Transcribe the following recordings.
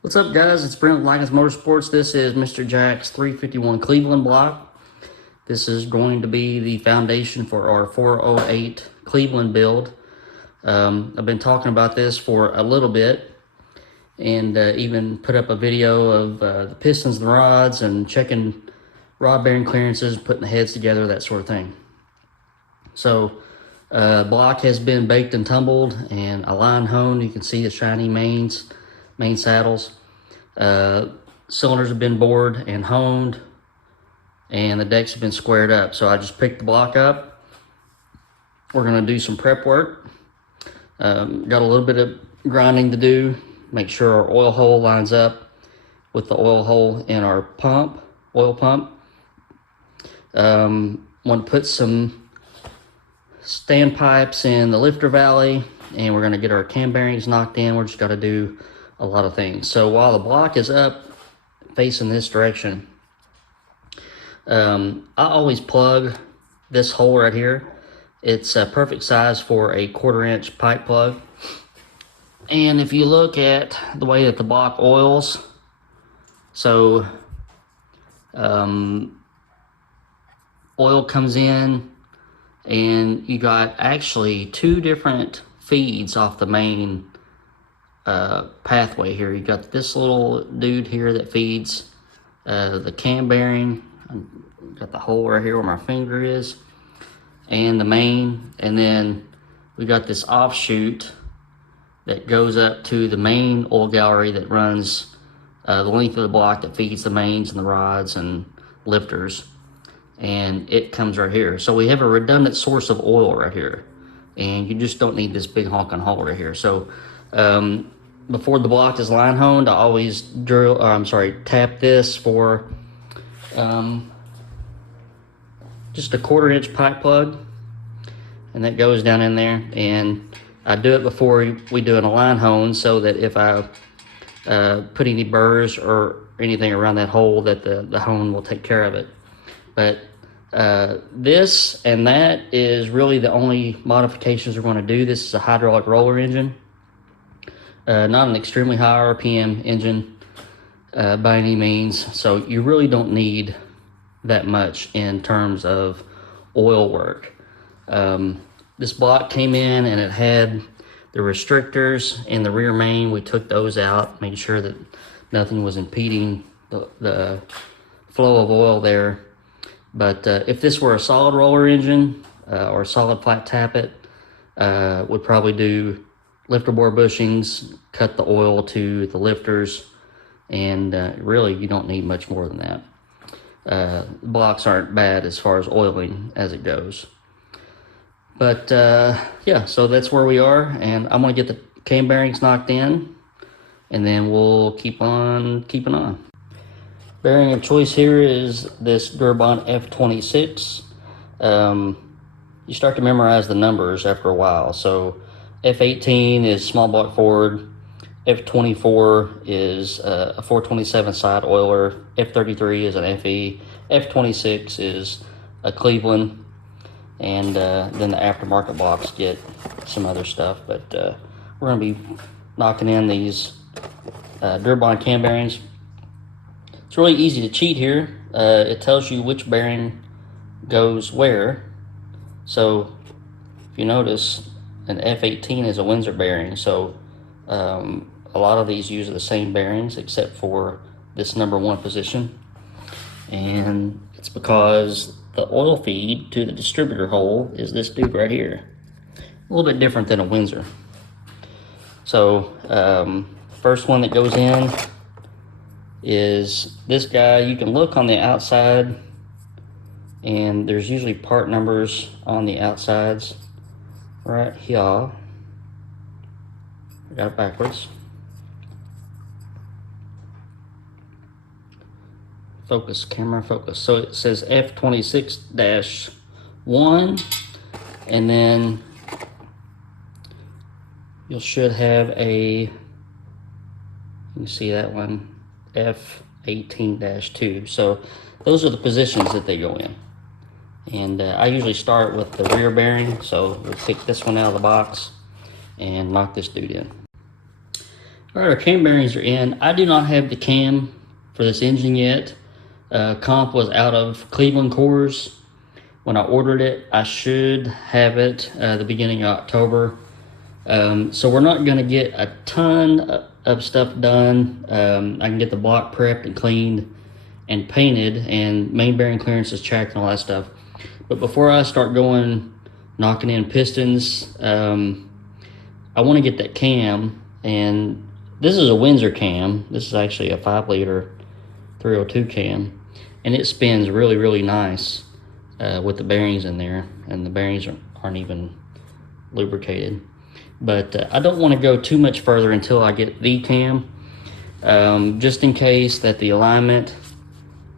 What's up, guys? It's Brent with Lykins Motorsports. This is Mr. Jack's 351 Cleveland block. This is going to be the foundation for our 408 Cleveland build. I've been talking about this for a little bit, and even put up a video of the pistons and the rods and checking rod bearing clearances, putting the heads together, that sort of thing. So block has been baked and tumbled and a line honed. You can see the shiny main saddles. Cylinders have been bored and honed, and the decks have been squared up. So I just picked the block up. We're going to do some prep work. Got a little bit of grinding to do, make sure our oil hole lines up with the oil hole in our oil pump. Want to put some standpipes in the lifter valley, and we're going to get our cam bearings knocked in. We're just got to do a lot of things. So while the block is up facing this direction, I always plug this hole right here. It's a perfect size for a 1/4 inch pipe plug. And if you look at the way that the block oils, so oil comes in, and you got actually 2 different feeds off the main pathway here. You got this little dude here that feeds the cam bearing. Got the hole right here where my finger is, and the main, and then we got this offshoot that goes up to the main oil gallery that runs the length of the block, that feeds the mains and the rods and lifters, and it comes right here. So we have a redundant source of oil right here, and you just don't need this big honking hole right here. So before the block is line honed, I always tap this for just a 1/4 inch pipe plug, and that goes down in there. And I do it before we do a line hone, so that if I put any burrs or anything around that hole, that the hone will take care of it. But this and that is really the only modifications we're going to do. This is a hydraulic roller engine. Not an extremely high RPM engine by any means, so you really don't need that much in terms of oil work. This block came in and it had the restrictors in the rear main. We took those out, made sure that nothing was impeding the flow of oil there. But if this were a solid roller engine or a solid flat tappet, would probably do lifter bore bushings, cut the oil to the lifters, and really you don't need much more than that. Blocks aren't bad as far as oiling as it goes. But yeah, so that's where we are, and I'm going to get the cam bearings knocked in, and then we'll keep on keeping on. Bearing of choice here is this Durabond F26. You start to memorize the numbers after a while. So F18 is small block forward, F24 is a 427 side oiler, F33 is an FE, F26 is a Cleveland, and then the aftermarket blocks get some other stuff. But we're going to be knocking in these Durabond cam bearings. It's really easy to cheat here. It tells you which bearing goes where. So if you notice, an F18 is a Windsor bearing, so a lot of these use the same bearings except for this number 1 position, and it's because the oil feed to the distributor hole is this dude right here. A little bit different than a Windsor. So first one that goes in is this guy. You can look on the outside, and there's usually part numbers on the outsides right here. I got it backwards. Focus, camera, focus. So it says F26-1, and then you should have a, you can see that one, F18-2. So those are the positions that they go in. And I usually start with the rear bearing, so we'll take this one out of the box and knock this dude in. All right, our cam bearings are in. I do not have the cam for this engine yet. Comp was out of Cleveland cores when I ordered it. I should have it the beginning of October. So we're not going to get a ton of stuff done. I can get the block prepped and cleaned and painted, and main bearing clearances checked and all that stuff. But before I start knocking in pistons, I want to get that cam. And this is a Windsor cam. This is actually a 5-liter 302 cam, and it spins really, really nice with the bearings in there, and the bearings aren't even lubricated. But I don't want to go too much further until I get the cam, just in case that the alignment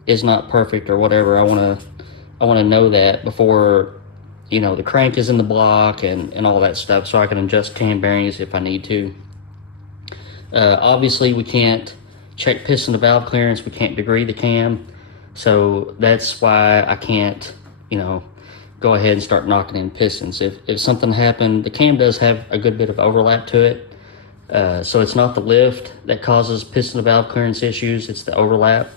is not perfect or whatever. I want to know that before, you know, the crank is in the block and all that stuff, so I can adjust cam bearings if I need to. Obviously we can't check piston to valve clearance, we can't degree the cam, so that's why I can't, you know, go ahead and start knocking in pistons. If something happened, the cam does have a good bit of overlap to it, so it's not the lift that causes piston to valve clearance issues, it's the overlap,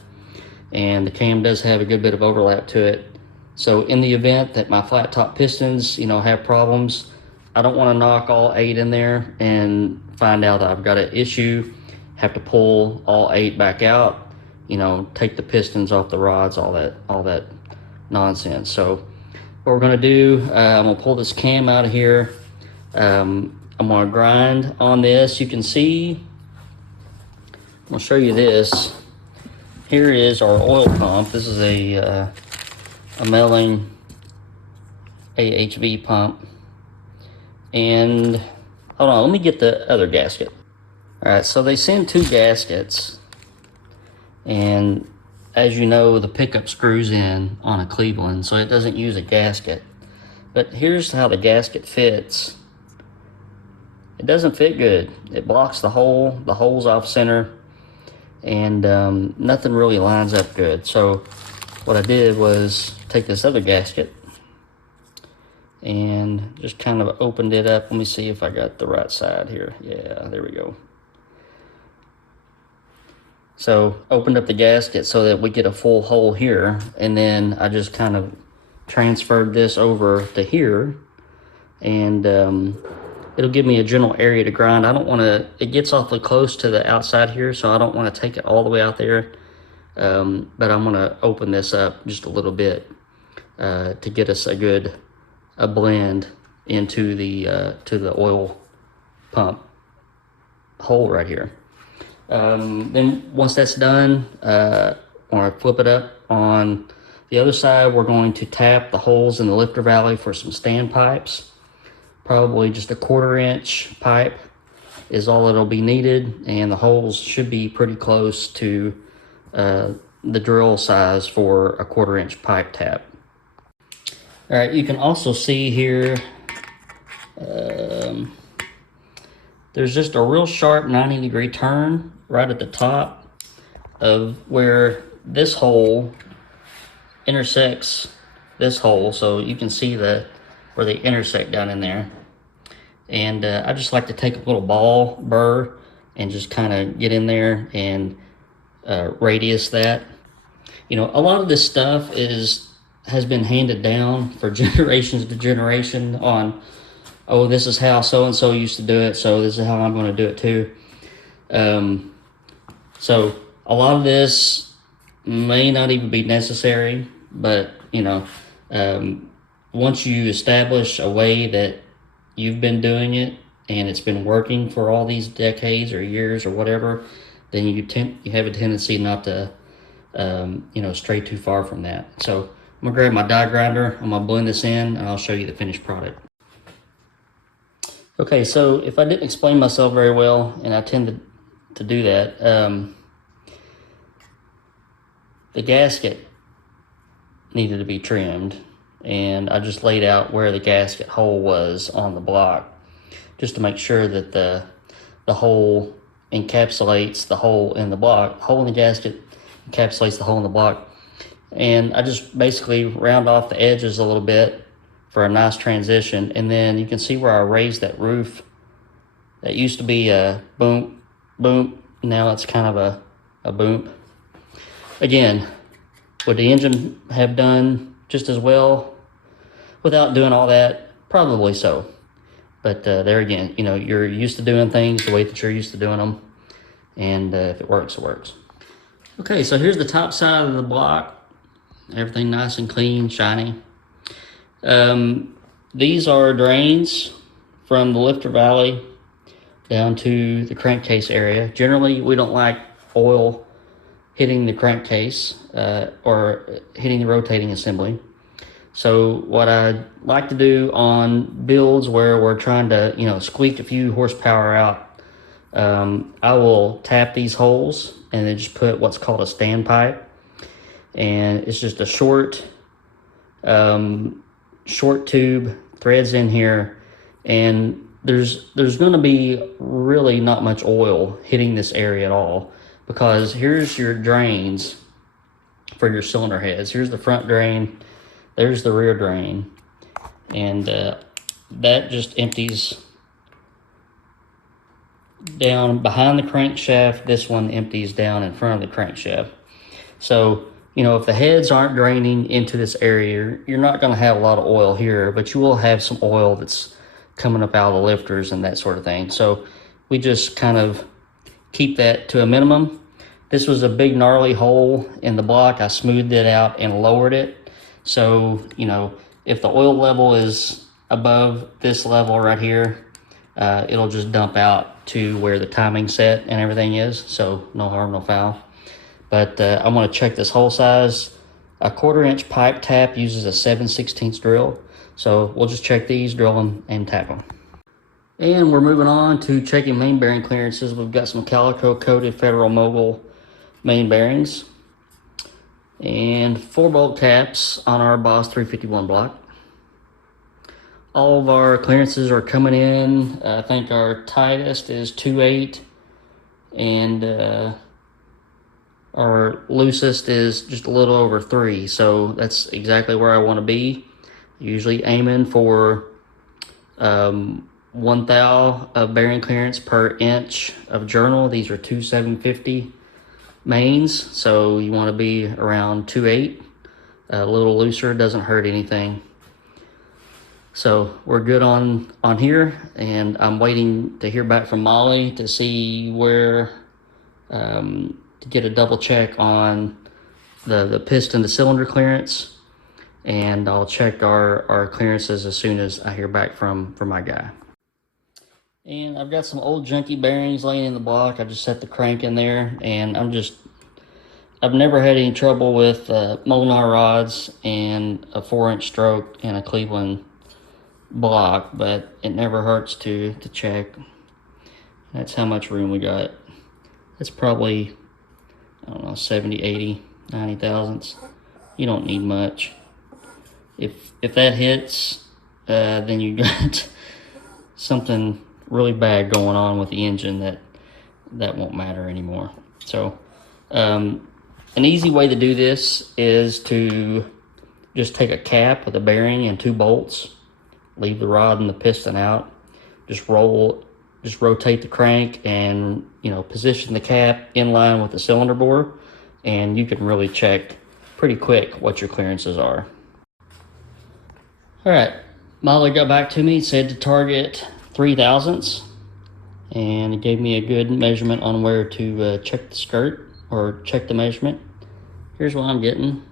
and the cam does have a good bit of overlap to it. So in the event that my flat top pistons, you know, have problems, I don't want to knock all 8 in there and find out that I've got an issue, have to pull all 8 back out, you know, take the pistons off the rods, all that nonsense. So what we're going to do, I'm going to pull this cam out of here. I'm going to grind on this. You can see, I'm going to show you this. Here is our oil pump. This is a Melling AHV pump. And hold on, let me get the other gasket. All right, so they send 2 gaskets, and as you know, the pickup screws in on a Cleveland, so it doesn't use a gasket. But here's how the gasket fits. It doesn't fit good. It blocks the hole's off center, and nothing really lines up good. So what I did was take this other gasket and just kind of opened it up. Let me see if I got the right side here. Yeah, there we go. So opened up the gasket so that we get a full hole here, and then I just kind of transferred this over to here, and it'll give me a general area to grind. I don't want to, it gets awfully close to the outside here, so I don't want to take it all the way out there, but I'm going to open this up just a little bit to get us a blend into the oil pump hole right here. Then once that's done, I'm going to flip it up. On the other side, we're going to tap the holes in the lifter valley for some stand pipes. Probably just a 1/4 inch pipe is all that'll be needed, and the holes should be pretty close to the drill size for a 1/4 inch pipe tap. All right, you can also see here, there's just a real sharp 90-degree turn right at the top of where this hole intersects this hole, so you can see where they intersect down in there. And I just like to take a little ball burr and just kind of get in there and radius that. You know, a lot of this stuff has been handed down for generations to generation on, oh, this is how so-and-so used to do it, so this is how I'm going to do it too. So a lot of this may not even be necessary, but, you know, once you establish a way that you've been doing it and it's been working for all these decades or years or whatever, then you have a tendency not to, you know, stray too far from that. So I'm gonna grab my die grinder, I'm gonna blend this in, and I'll show you the finished product. Okay, so if I didn't explain myself very well, and I tend to do that, the gasket needed to be trimmed, and I just laid out where the gasket hole was on the block, just to make sure that the hole encapsulates the hole in the block. Hole in the gasket encapsulates the hole in the block. And I just basically round off the edges a little bit for a nice transition. And then you can see where I raised that roof. That used to be a boom, boom. Now it's kind of a boom. Again, would the engine have done just as well without doing all that? Probably so. But there again, you know, you're used to doing things the way that you're used to doing them. And if it works, it works. Okay, so here's the top side of the block. Everything nice and clean, shiny. These are drains from the lifter valley down to the crankcase area. Generally, we don't like oil hitting the crankcase or hitting the rotating assembly. So what I like to do on builds where we're trying to, you know, squeak a few horsepower out, I will tap these holes and then just put what's called a standpipe. And it's just a short tube, threads in here, and there's going to be really not much oil hitting this area at all, because here's your drains for your cylinder heads. Here's the front drain, there's the rear drain, and that just empties down behind the crankshaft. This one empties down in front of the crankshaft. So, you know, if the heads aren't draining into this area, you're not going to have a lot of oil here, but you will have some oil that's coming up out of the lifters and that sort of thing. So we just kind of keep that to a minimum. This was a big gnarly hole in the block. I smoothed it out and lowered it. So, you know, if the oil level is above this level right here, it'll just dump out to where the timing set and everything is. So no harm, no foul. But I'm going to check this hole size. A 1/4 inch pipe tap uses a 7/16 drill. So we'll just check these, drill them, and tap them. And we're moving on to checking main bearing clearances. We've got some calico coated Federal Mogul main bearings and 4-bolt taps on our Boss 351 block. All of our clearances are coming in. I think our tightest is 2.8 and our loosest is just a little over 3, so that's exactly where I want to be. Usually aiming for 1 thou of bearing clearance per inch of journal. These are 2.750 mains, so you want to be around 2.8. A little looser doesn't hurt anything. So we're good on here, and I'm waiting to hear back from Molly to see where to get a double check on the piston to cylinder clearance, and I'll check our clearances as soon as I hear back from my guy. And I've got some old junky bearings laying in the block. I just set the crank in there, and I've never had any trouble with Molnar rods and a 4-inch stroke and a Cleveland block, but it never hurts to check. That's how much room we got. It's probably, I don't know, 70, 80, 90 thousandths. You don't need much. If that hits, then you got something really bad going on with the engine that won't matter anymore. So an easy way to do this is to just take a cap with a bearing and 2 bolts, leave the rod and the piston out, just rotate the crank and, you know, position the cap in line with the cylinder bore, and you can really check pretty quick what your clearances are. All right, Molly got back to me, said to target 3 thousandths, and it gave me a good measurement on where to check the skirt or check the measurement. Here's what I'm getting,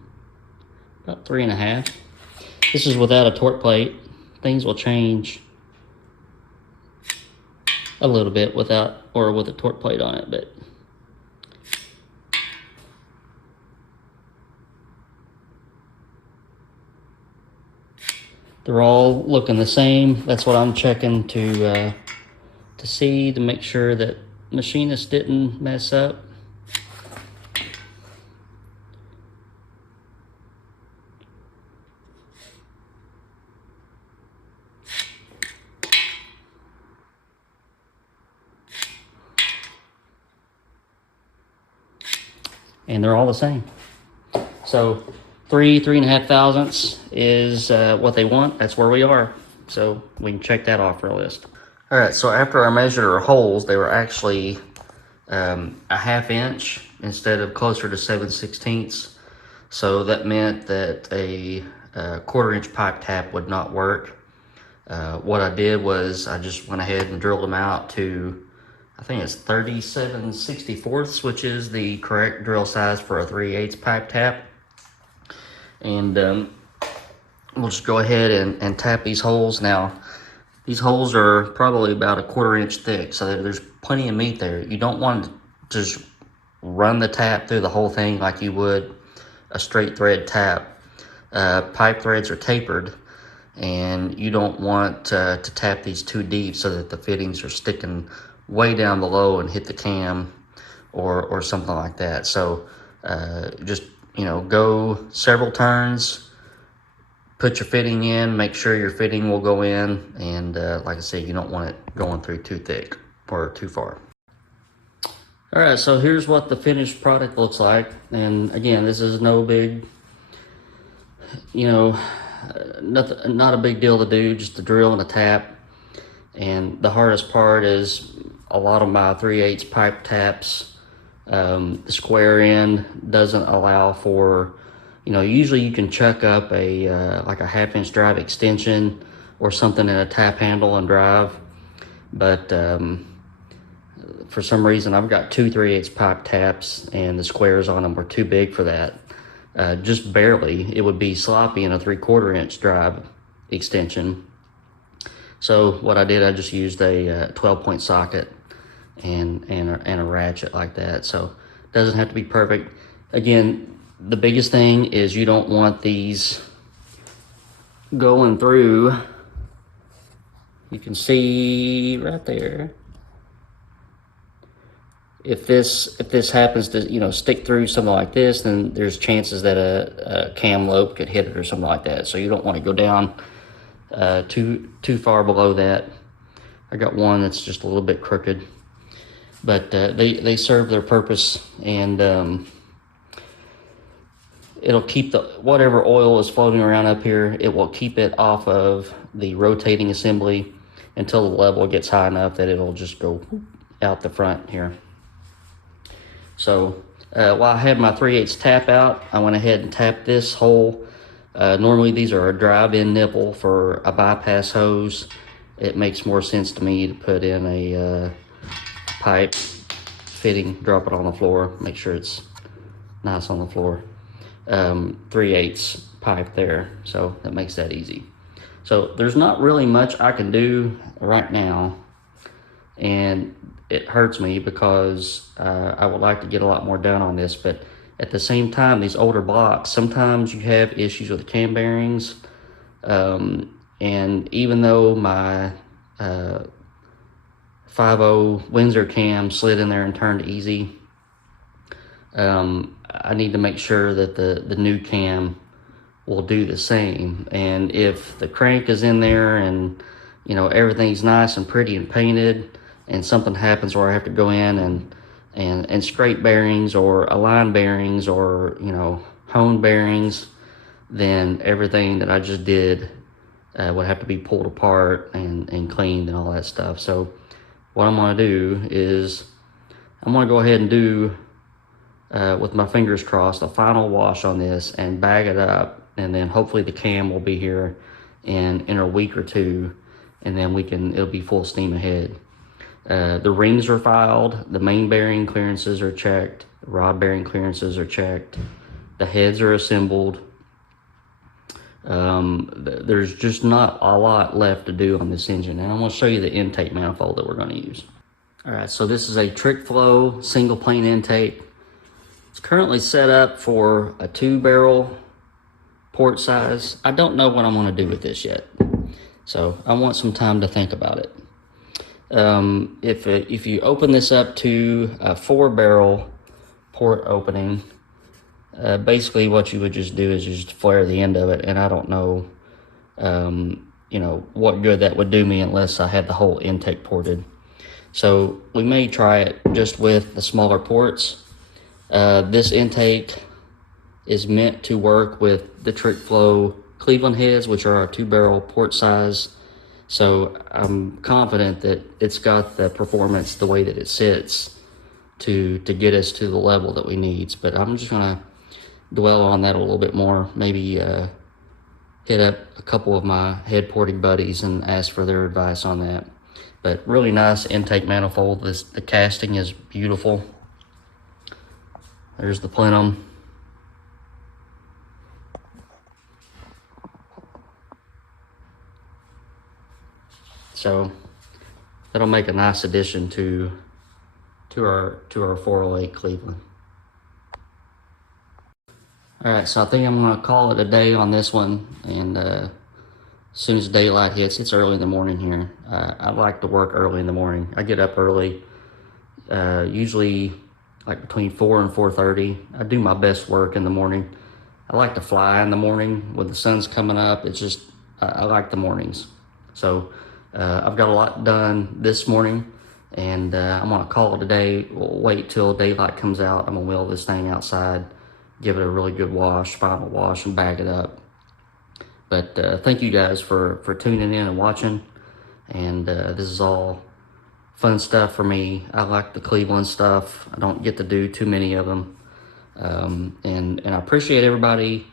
about 3.5. This is without a torque plate. Things will change a little bit without or with a torque plate on it, but they're all looking the same. That's what I'm checking to see, to make sure that machinist didn't mess up. And they're all the same. So three and a half thousandths is what they want. That's where we are. So we can check that off our list. All right, so after I measured our holes, they were actually a half inch instead of closer to 7/16. So that meant that a quarter inch pipe tap would not work. What I did was I just went ahead and drilled them out to, I think it's 37/64, which is the correct drill size for a 3/8 pipe tap. And we'll just go ahead and tap these holes. Now, these holes are probably about a quarter inch thick, so there's plenty of meat there. You don't want to just run the tap through the whole thing like you would a straight thread tap. Pipe threads are tapered, and you don't want to tap these too deep so that the fittings are sticking way down below and hit the cam or something like that. So just, go several turns, put your fitting in, make sure your fitting will go in, and like I said, you don't want it going through too thick or too far. All right, so here's what the finished product looks like. And again, this is no big, not a big deal to do, just a drill and a tap. And the hardest part is a lot of my 3/8 pipe taps, the square end doesn't allow for, usually you can chuck up like a half-inch drive extension or something in a tap handle and drive. But for some reason, I've got two 3/8 pipe taps, and the squares on them were too big for that. Just barely. It would be sloppy in a 3/4 inch drive extension. So what I did, I just used a 12-point socket and a ratchet like that. So it doesn't have to be perfect. Again, the biggest thing is you don't want these going through. You can see right there. If this happens to stick through something like this, then there's chances that a cam lobe could hit it or something like that. So you don't want to go down too far below that. I got one that's just a little bit crooked, but they serve their purpose, and it'll keep whatever oil is floating around up here, it will keep it off of the rotating assembly until the level gets high enough that it'll just go out the front here. So while I had my 3/8 tap out, I went ahead and tapped this hole. Normally these are a drive-in nipple for a bypass hose. It makes more sense to me to put in a pipe fitting, drop it on the floor, make sure it's nice on the floor. 3/8 pipe there, so that makes that easy. So there's not really much I can do right now, and it hurts me because I would like to get a lot more done on this, but at the same time, these older blocks, sometimes you have issues with the cam bearings, and even though my 5.0 Windsor cam slid in there and turned easy, I need to make sure that the new cam will do the same. And if the crank is in there and everything's nice and pretty and painted, and something happens where I have to go in and scrape bearings or align bearings or hone bearings, then everything that I just did would have to be pulled apart and cleaned and all that stuff. So what I'm going to do is I'm going to go ahead and do, with my fingers crossed, a final wash on this and bag it up, and then hopefully the cam will be here in a week or two, and then it'll be full steam ahead. The rings are filed, the main bearing clearances are checked, the rod bearing clearances are checked, the heads are assembled. There's just not a lot left to do on this engine, and I'm going to show you the intake manifold that we're going to use. Alright, so this is a Trick Flow single plane intake. It's currently set up for a 2-barrel port size. I don't know what I'm going to do with this yet, so I want some time to think about it. If you open this up to a 4-barrel port opening, basically what you would just do is just flare the end of it, and I don't know what good that would do me unless I had the whole intake ported. So we may try it just with the smaller ports. This intake is meant to work with the Trick Flow Cleveland heads, which are our 2-barrel port size. So I'm confident that it's got the performance the way that it sits to get us to the level that we need. But I'm just gonna dwell on that a little bit more, maybe hit up a couple of my head porting buddies and ask for their advice on that. But really nice intake manifold. The casting is beautiful. There's the plenum. So that'll make a nice addition to our 408 Cleveland. All right, so I think I'm gonna call it a day on this one, and as soon as daylight hits, it's early in the morning here. I like to work early in the morning. I get up early, usually like between 4 and 4:30. I do my best work in the morning. I like to fly in the morning when the sun's coming up. It's just, I like the mornings. So I've got a lot done this morning, and I'm gonna call it a day. We'll wait till daylight comes out. I'm gonna wheel this thing outside, give it a really good wash, final wash, and bag it up. But thank you guys for tuning in and watching. And this is all fun stuff for me. I like the Cleveland stuff. I don't get to do too many of them. And I appreciate everybody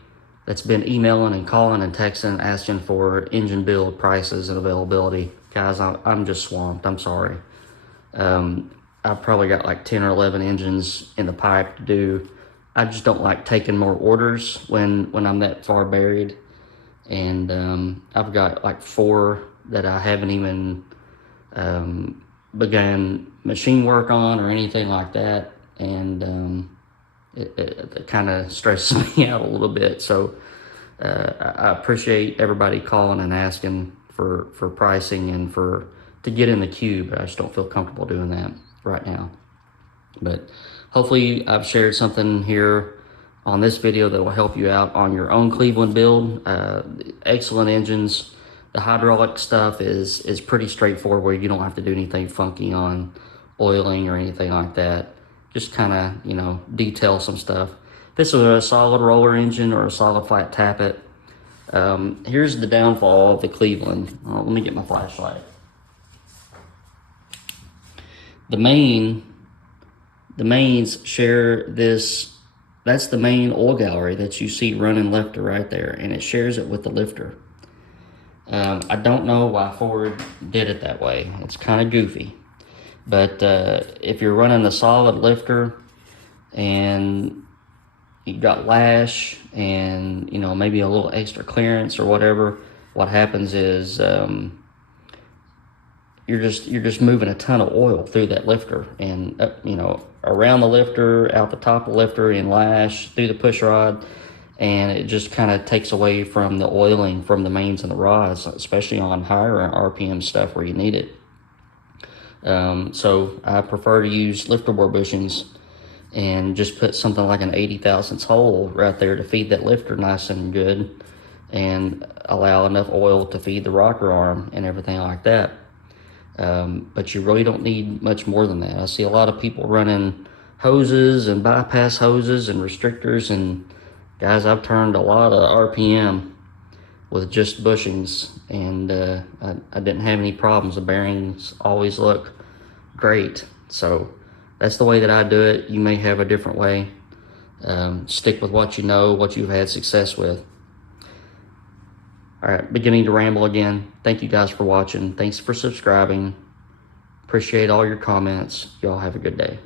that's been emailing and calling and texting, asking for engine build prices and availability. Guys, I'm just swamped. I'm sorry. I've probably got like 10 or 11 engines in the pipe to do. I just don't like taking more orders when I'm that far buried. And I've got like 4 that I haven't even begun machine work on or anything like that. And it kind of stresses me out a little bit. So I appreciate everybody calling and asking for pricing and to get in the queue, but I just don't feel comfortable doing that right now. But hopefully I've shared something here on this video that will help you out on your own Cleveland build. Excellent engines. The hydraulic stuff is pretty straightforward, where you don't have to do anything funky on oiling or anything like that. Just kind of, detail some stuff. If this was a solid roller engine or a solid flat tappet, here's the downfall of the Cleveland. Let me get my flashlight. The mains share this. That's the main oil gallery that you see running left to right there, and it shares it with the lifter. I don't know why Ford did it that way. It's kind of goofy. But if you're running a solid lifter and you got lash and maybe a little extra clearance or whatever, what happens is you're just moving a ton of oil through that lifter, and around the lifter, out the top of the lifter, in lash, through the push rod, and it just kind of takes away from the oiling from the mains and the rods, especially on higher RPM stuff where you need it. So I prefer to use lifter bore bushings and just put something like an 80 thousandths hole right there to feed that lifter nice and good, and allow enough oil to feed the rocker arm and everything like that. But you really don't need much more than that. I see a lot of people running hoses and bypass hoses and restrictors, and guys, I've turned a lot of RPM with just bushings, and I didn't have any problems. The bearings always look great. So that's the way that I do it. You may have a different way. Stick with what you know, what you've had success with. All right, beginning to ramble again. Thank you guys for watching. Thanks for subscribing. Appreciate all your comments. Y'all have a good day.